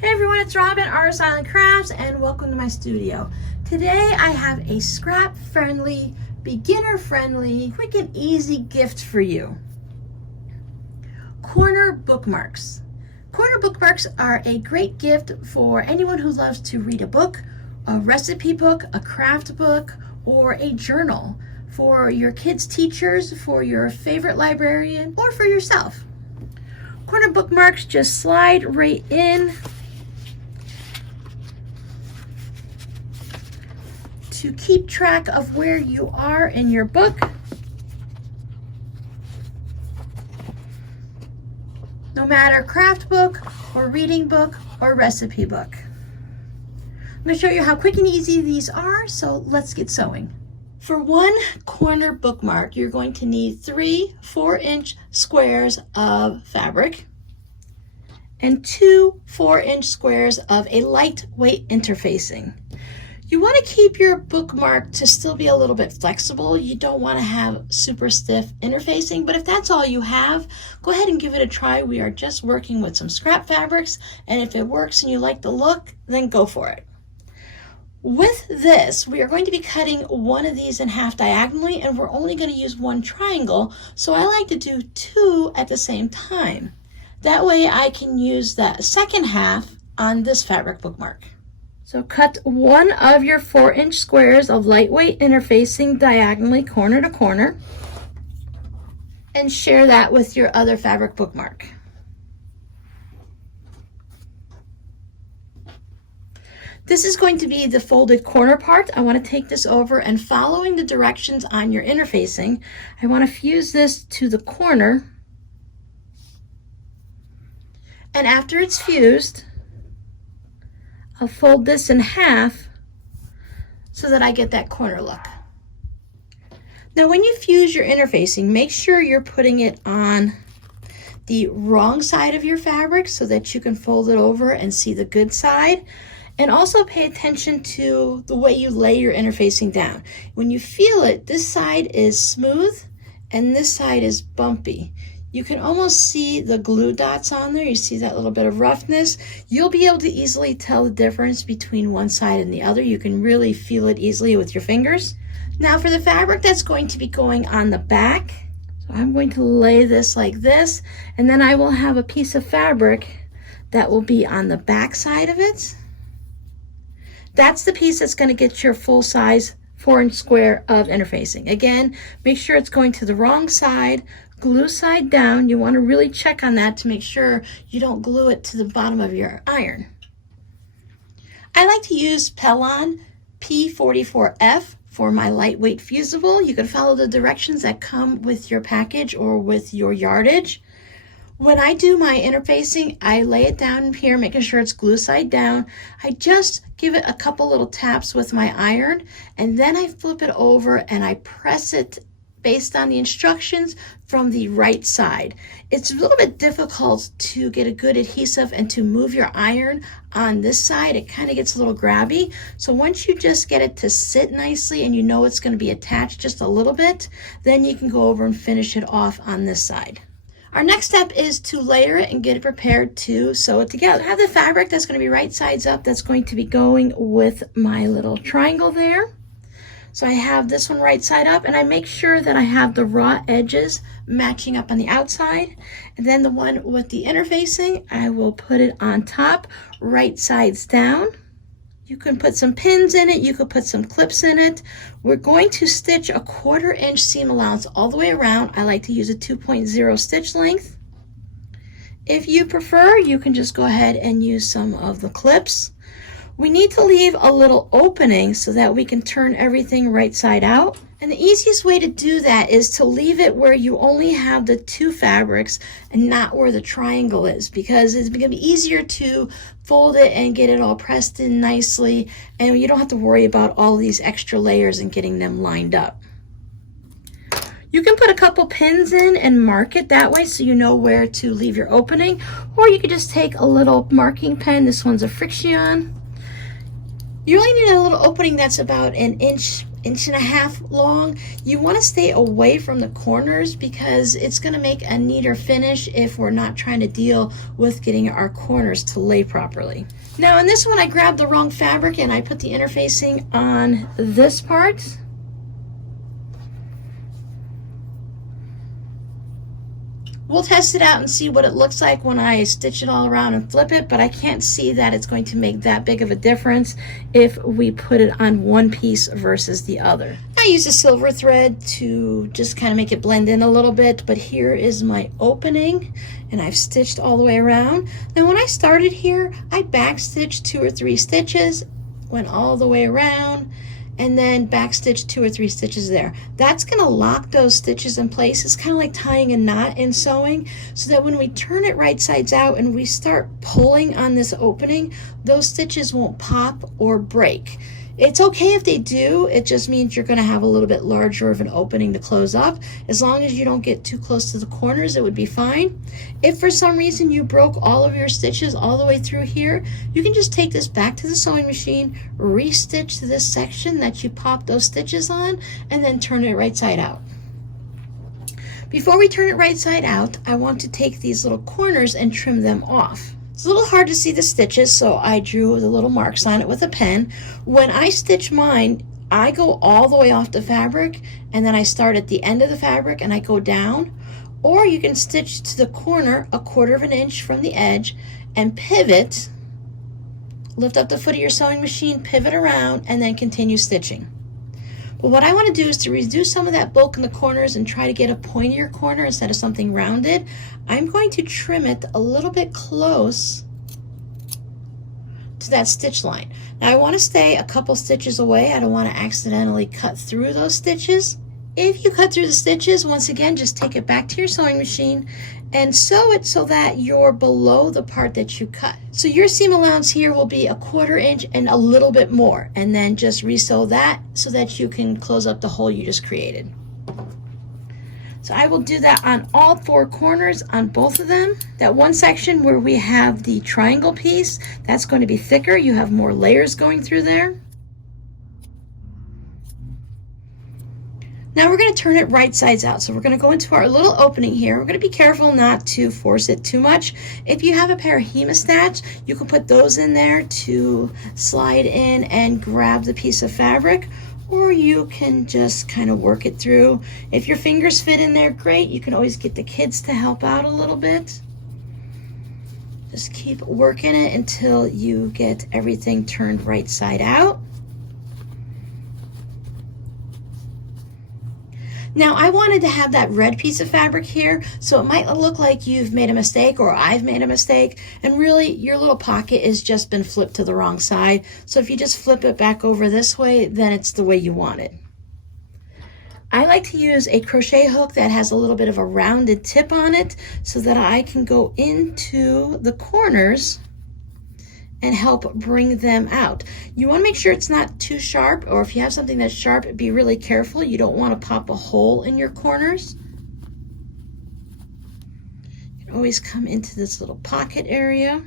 Hey everyone, it's Robin, Artist Island Crafts, and welcome to my studio. Today I have a scrap-friendly, beginner-friendly, quick and easy gift for you. Corner bookmarks. Corner bookmarks are a great gift for anyone who loves to read a book, a recipe book, a craft book, or a journal. For your kids' teachers, for your favorite librarian, or for yourself. Corner bookmarks just slide right in to keep track of where you are in your book. No matter craft book or reading book or recipe book. I'm going to show you how quick and easy these are, so let's get sewing. For one corner bookmark, you're going to need 3 4-inch squares of fabric and 2 4-inch squares of a lightweight interfacing. You want to keep your bookmark to still be a little bit flexible. You don't want to have super stiff interfacing, but if that's all you have, go ahead and give it a try. We are just working with some scrap fabrics, and if it works and you like the look, then go for it. With this, we are going to be cutting one of these in half diagonally, and we're only going to use one triangle, so I like to do 2 at the same time. That way I can use that second half on this fabric bookmark. So cut one of your 4-inch squares of lightweight interfacing diagonally corner to corner and share that with your other fabric bookmark. This is going to be the folded corner part. I want to take this over, and following the directions on your interfacing, I want to fuse this to the corner. And after it's fused, I'll fold this in half so that I get that corner look. Now when you fuse your interfacing, make sure you're putting it on the wrong side of your fabric so that you can fold it over and see the good side. And also pay attention to the way you lay your interfacing down. When you feel it, this side is smooth and this side is bumpy. You can almost see the glue dots on there. You see that little bit of roughness. You'll be able to easily tell the difference between one side and the other. You can really feel it easily with your fingers. Now for the fabric that's going to be going on the back, so I'm going to lay this like this, and then I will have a piece of fabric that will be on the back side of it. That's the piece that's going to get your full size 4-inch square of interfacing. Again, make sure it's going to the wrong side. Glue side down. You want to really check on that to make sure you don't glue it to the bottom of your iron. I like to use LaLone P44F for my lightweight fusible. You can follow the directions that come with your package or with your yardage. When I do my interfacing, I lay it down here, making sure it's glue side down. I just give it a couple little taps with my iron, and then I flip it over and I press it based on the instructions from the right side. It's a little bit difficult to get a good adhesive and to move your iron on this side. It kind of gets a little grabby. So once you just get it to sit nicely and you know it's going to be attached just a little bit, then you can go over and finish it off on this side. Our next step is to layer it and get it prepared to sew it together. I have the fabric that's going to be right sides up. That's going to be going with my little triangle there. So I have this one right side up, and I make sure that I have the raw edges matching up on the outside. And then the one with the interfacing, I will put it on top, right sides down. You can put some pins in it, you could put some clips in it. We're going to stitch a 1/4-inch seam allowance all the way around. I like to use a 2.0 stitch length. If you prefer, you can just go ahead and use some of the clips. We need to leave a little opening so that we can turn everything right side out. And the easiest way to do that is to leave it where you only have the 2 fabrics and not where the triangle is, because it's going to be easier to fold it and get it all pressed in nicely, and you don't have to worry about all these extra layers and getting them lined up. You can put a couple pins in and mark it that way so you know where to leave your opening, or you could just take a little marking pen. This one's a Friction. You only need a little opening that's about 1 inch 1.5 inches long. You want to stay away from the corners because it's going to make a neater finish if we're not trying to deal with getting our corners to lay properly. Now in this one I grabbed the wrong fabric and I put the interfacing on this part. We'll test it out and see what it looks like when I stitch it all around and flip it, but I can't see that it's going to make that big of a difference if we put it on one piece versus the other. I use a silver thread to just kind of make it blend in a little bit, but here is my opening and I've stitched all the way around. Now when I started here, I back stitched 2 or 3 stitches, went all the way around, and then back stitch 2 or 3 stitches there. That's gonna lock those stitches in place. It's kind of like tying a knot in sewing, so that when we turn it right sides out and we start pulling on this opening, those stitches won't pop or break. It's okay if they do, it just means you're gonna have a little bit larger of an opening to close up. As long as you don't get too close to the corners, it would be fine. If for some reason you broke all of your stitches all the way through here, you can just take this back to the sewing machine, re-stitch this section that you popped those stitches on, and then turn it right side out. Before we turn it right side out, I want to take these little corners and trim them off. It's a little hard to see the stitches, so I drew the little marks on it with a pen. When I stitch mine, I go all the way off the fabric, and then I start at the end of the fabric and I go down. Or you can stitch to the corner 1/4 inch from the edge and pivot, lift up the foot of your sewing machine, pivot around, and then continue stitching. But what I want to do is to reduce some of that bulk in the corners and try to get a pointier corner instead of something rounded. I'm going to trim it a little bit close to that stitch line. Now I want to stay a couple stitches away. I don't want to accidentally cut through those stitches. If you cut through the stitches, once again, just take it back to your sewing machine and sew it so that you're below the part that you cut. So your seam allowance here will be 1/4 inch and a little bit more, and then just re-sew that so that you can close up the hole you just created. So I will do that on all 4 corners on both of them. That one section where we have the triangle piece, that's going to be thicker. You have more layers going through there. Now we're going to turn it right sides out. So we're going to go into our little opening here. We're going to be careful not to force it too much. If you have a pair of hemostats, you can put those in there to slide in and grab the piece of fabric, or you can just kind of work it through. If your fingers fit in there, great. You can always get the kids to help out a little bit. Just keep working it until you get everything turned right side out. Now I wanted to have that red piece of fabric here, so it might look like you've made a mistake or I've made a mistake, and really your little pocket has just been flipped to the wrong side. So if you just flip it back over this way, then it's the way you want it. I like to use a crochet hook that has a little bit of a rounded tip on it so that I can go into the corners and help bring them out. You want to make sure it's not too sharp, or if you have something that's sharp, be really careful. You don't want to pop a hole in your corners. You can always come into this little pocket area.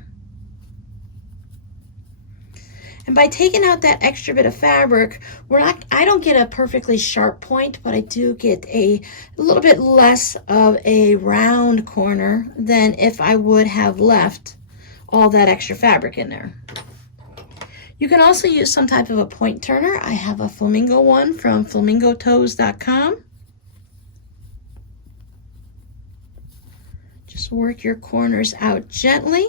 And by taking out that extra bit of fabric, I don't get a perfectly sharp point, but I do get a little bit less of a round corner than if I would have left all that extra fabric in there. You can also use some type of a point turner. I have a flamingo one from flamingotoes.com. Just work your corners out gently.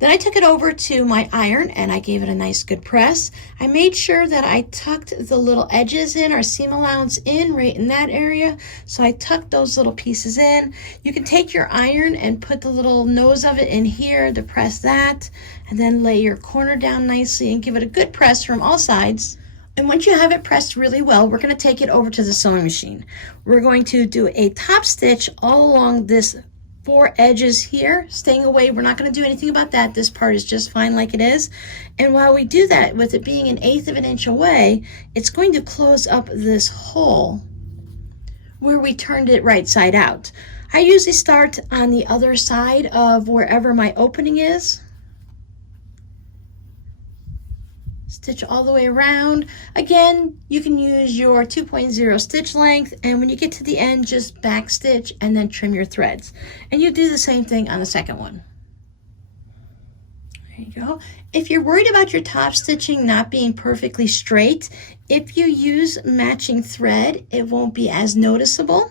Then I took it over to my iron and I gave it a nice good press. I made sure that I tucked the little edges in, our seam allowance in right in that area. So I tucked those little pieces in. You can take your iron and put the little nose of it in here to press that, and then lay your corner down nicely and give it a good press from all sides. And once you have it pressed really well, we're going to take it over to the sewing machine. We're going to do a top stitch all along this 4 edges here, staying away. We're not going to do anything about that. This part is just fine like it is. And while we do that, with it being 1/8 of an inch away, it's going to close up this hole where we turned it right side out. I usually start on the other side of wherever my opening is. Stitch all the way around. Again, you can use your 2.0 stitch length, and when you get to the end, just back stitch and then trim your threads. And you do the same thing on the second one. There you go. If you're worried about your top stitching not being perfectly straight, if you use matching thread, it won't be as noticeable.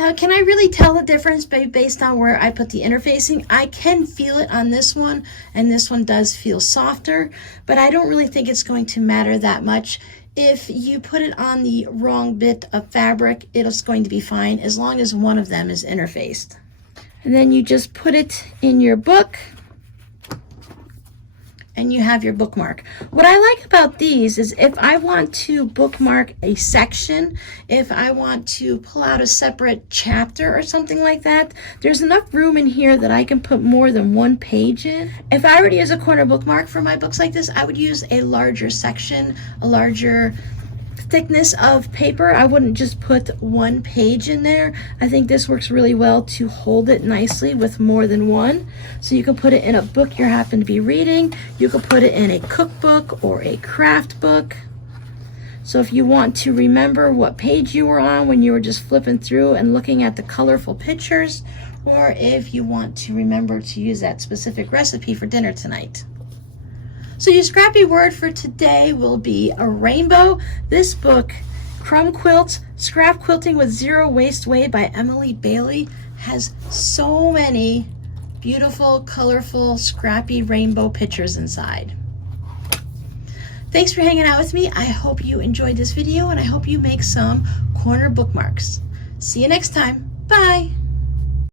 Now, can I really tell the difference based on where I put the interfacing? I can feel it on this one, and this one does feel softer, but I don't really think it's going to matter that much. If you put it on the wrong bit of fabric, it's going to be fine as long as one of them is interfaced. And then you just put it in your book, and you have your bookmark. What I like about these is if I want to bookmark a section, if I want to pull out a separate chapter or something like that, there's enough room in here that I can put more than one page in. If I were to use a corner bookmark for my books like this, I would use a larger section, a larger thickness of paper. I wouldn't just put one page in there. I think this works really well to hold it nicely with more than one. So you can put it in a book you happen to be reading. You can put it in a cookbook or a craft book. So if you want to remember what page you were on when you were just flipping through and looking at the colorful pictures, or if you want to remember to use that specific recipe for dinner tonight. So your scrappy word for today will be a rainbow. This book, Crumb Quilts, Scrap Quilting with Zero Waste Way by Emily Bailey, has so many beautiful, colorful, scrappy rainbow pictures inside. Thanks for hanging out with me. I hope you enjoyed this video, and I hope you make some corner bookmarks. See you next time. Bye.